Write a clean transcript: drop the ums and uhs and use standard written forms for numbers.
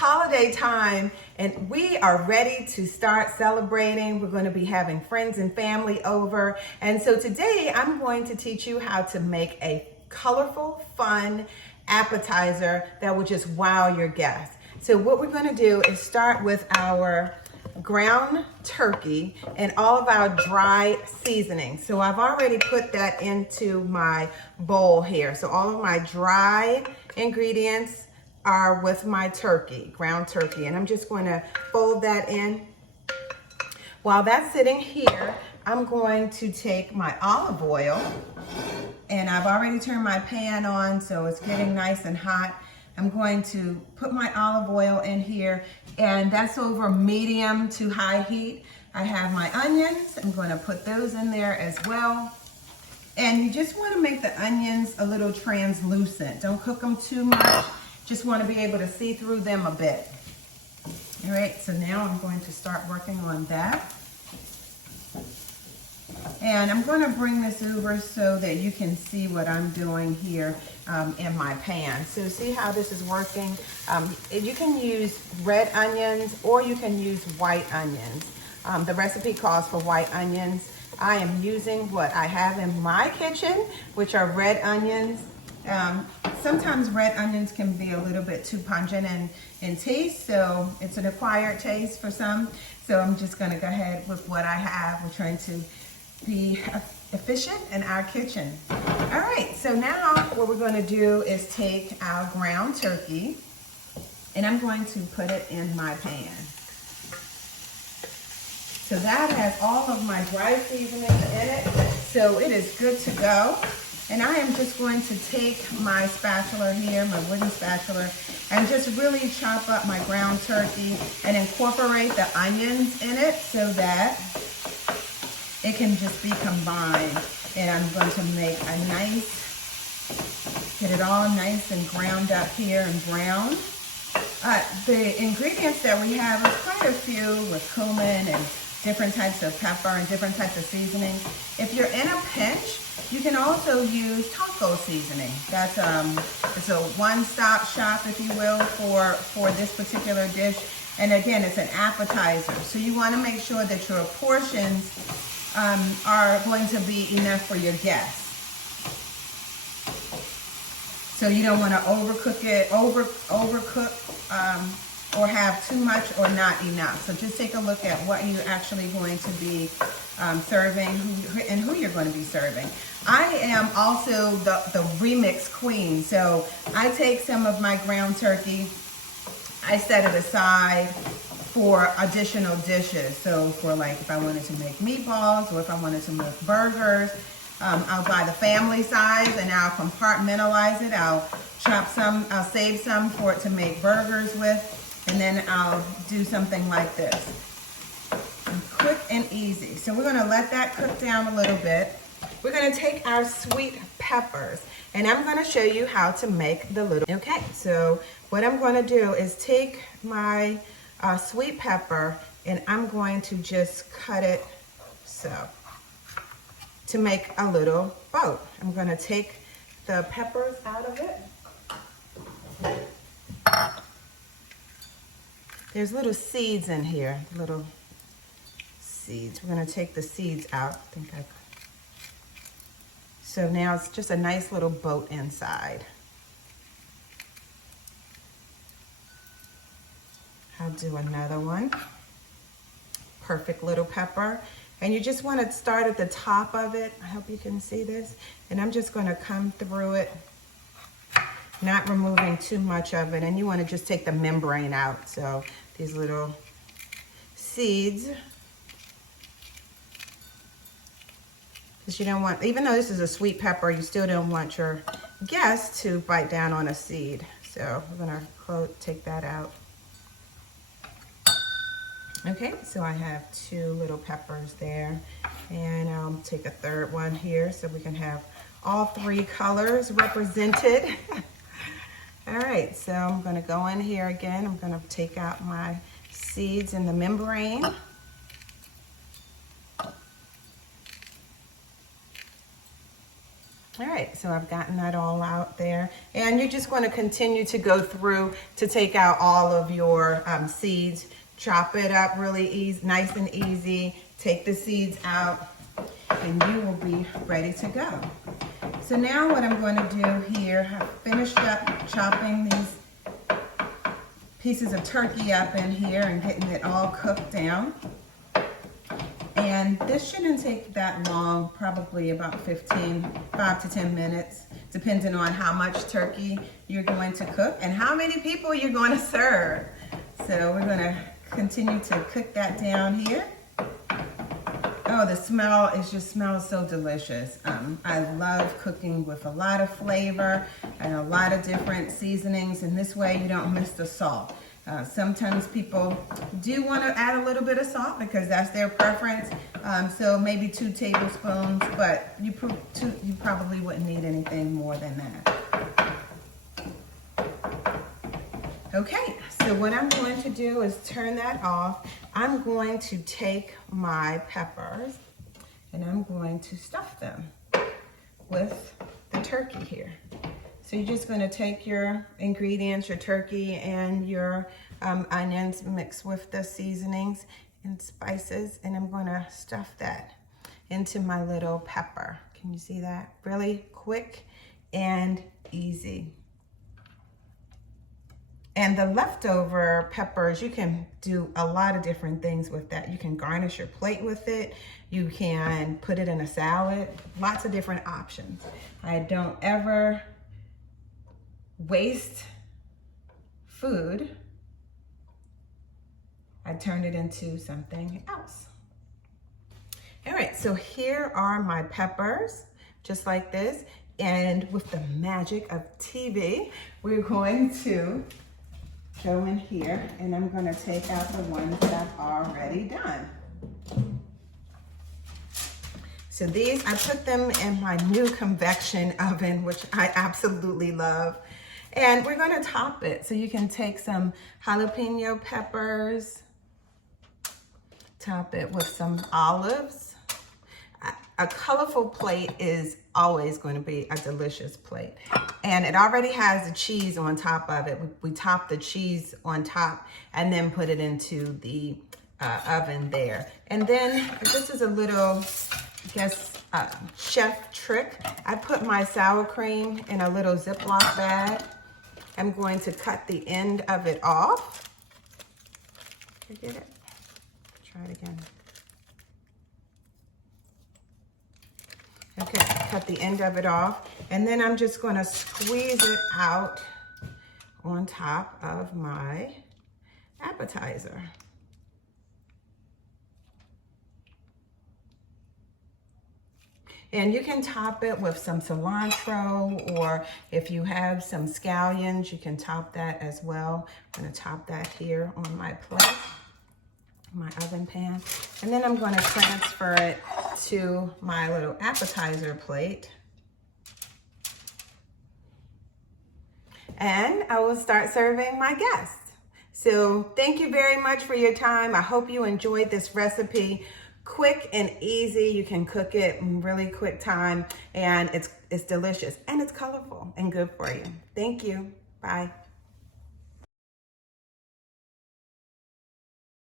holiday time and we are ready to start celebrating. We're going to be having friends and family over. And so today I'm going to teach you how to make a colorful, fun appetizer that will just wow your guests. So what we're going to do is start with our ground turkey and all of our dry seasoning. So I've already put that into my bowl here. So all of my dry ingredients are with my turkey, ground turkey, and I'm just going to fold that in. While that's sitting here, I'm going to take my olive oil, and I've already turned my pan on, so it's getting nice and hot. I'm going to put my olive oil in here, and that's over medium to high heat. I have my onions. I'm going to put those in there as well. And you just want to make the onions a little translucent. Don't cook them too much. Just want to be able to see through them a bit. All right, so now I'm going to start working on that. And I'm going to bring this over so that you can see what I'm doing here in my pan. So see how this is working? You can use red onions or you can use white onions. The recipe calls for white onions. I am using what I have in my kitchen, which are red onions. Sometimes red onions can be a little bit too pungent in taste, so it's an acquired taste for some. So I'm just going to go ahead with what I have. We're trying to be efficient in our kitchen. All right, so now what we're going to do is take our ground turkey and I'm going to put it in my pan. So that has all of my dry seasonings in it, so it is good to go. And I am just going to take my spatula here, my wooden spatula, and just really chop up my ground turkey and incorporate the onions in it so that it can just be combined. And I'm going to make a get it all nice and ground up here and brown. The ingredients that we have is quite a few with cumin and different types of pepper and different types of seasoning. If you're in a pinch, you can also use taco seasoning. That's it's a one-stop shop, if you will, for this particular dish. And again, it's an appetizer. So you want to make sure that your portions are going to be enough for your guests. So you don't want to overcook it, overcook or have too much or not enough. So just take a look at what you're actually going to be serving and who you're going to be serving. I am also the remix queen. So I take some of my ground turkey, I set it aside for additional dishes. So for like if I wanted to make meatballs or if I wanted to make burgers, I'll buy the family size and I'll compartmentalize it. I'll save some for it to make burgers with. And then I'll do something like this. Quick and easy. So we're going to let that cook down a little bit. We're going to take our sweet peppers and I'm going to show you how to make the little. Okay, so what I'm going to do is take my sweet pepper and I'm going to just cut it so to make a little boat. I'm going to take the peppers out of it. There's little seeds in here, little seeds. We're going to take the seeds out. So now it's just a nice little boat inside. I'll do another one. Perfect little pepper. And you just want to start at the top of it. I hope you can see this. And I'm just going to come through it, not removing too much of it. And you want to just take the membrane out. So these little seeds, because you don't want, even though this is a sweet pepper, you still don't want your guests to bite down on a seed. So we're going to take that out. Okay, so I have 2 little peppers there, and I'll take a third one here so we can have all 3 colors represented. All right, so I'm going to go in here again. I'm going to take out my seeds in the membrane. All right, so I've gotten that all out there. And you're just going to continue to go through to take out all of your seeds. Chop it up really easy, nice and easy. Take the seeds out and you will be ready to go. So now what I'm going to do here, I've finished up chopping these pieces of turkey up in here and getting it all cooked down. And this shouldn't take that long, probably about 5 to 10 minutes, depending on how much turkey you're going to cook and how many people you're going to serve. So we're going to continue to cook that down here. Oh, the smell smells so delicious. I love cooking with a lot of flavor and a lot of different seasonings, and this way you don't miss the salt. Sometimes people do want to add a little bit of salt because that's their preference. So maybe 2 tablespoons, but you probably wouldn't need anything more than that. Okay, so what I'm going to do is turn that off. I'm going to take my peppers and I'm going to stuff them with the turkey here. So you're just going to take your ingredients, your turkey and your onions, mix with the seasonings and spices, and I'm going to stuff that into my little pepper. Can you see that? Really quick and easy. And the leftover peppers, you can do a lot of different things with that. You can garnish your plate with it. You can put it in a salad. Lots of different options. I don't ever waste food. I turned it into something else. All right, so here are my peppers, just like this. And with the magic of TV, we're going to go in here and I'm going to take out the ones that I've already done. So these, I put them in my new convection oven, which I absolutely love. And we're going to top it. So you can take some jalapeno peppers, top it with some olives. A colorful plate is always going to be a delicious plate. And it already has the cheese on top of it. We top the cheese on top and then put it into the oven there. And then this is a little, I guess, chef trick. I put my sour cream in a little Ziploc bag. I'm going to cut the end of it off. Did I get it? Try it again. Okay, cut the end of it off. And then I'm just going to squeeze it out on top of my appetizer. And you can top it with some cilantro, or if you have some scallions, you can top that as well. I'm going to top that here on my plate, my oven pan. And then I'm going to transfer it to my little appetizer plate. And I will start serving my guests. So thank you very much for your time. I hope you enjoyed this recipe. Quick and easy. You can cook it in really quick time, and it's delicious and it's colorful and good for you. Thank you. Bye.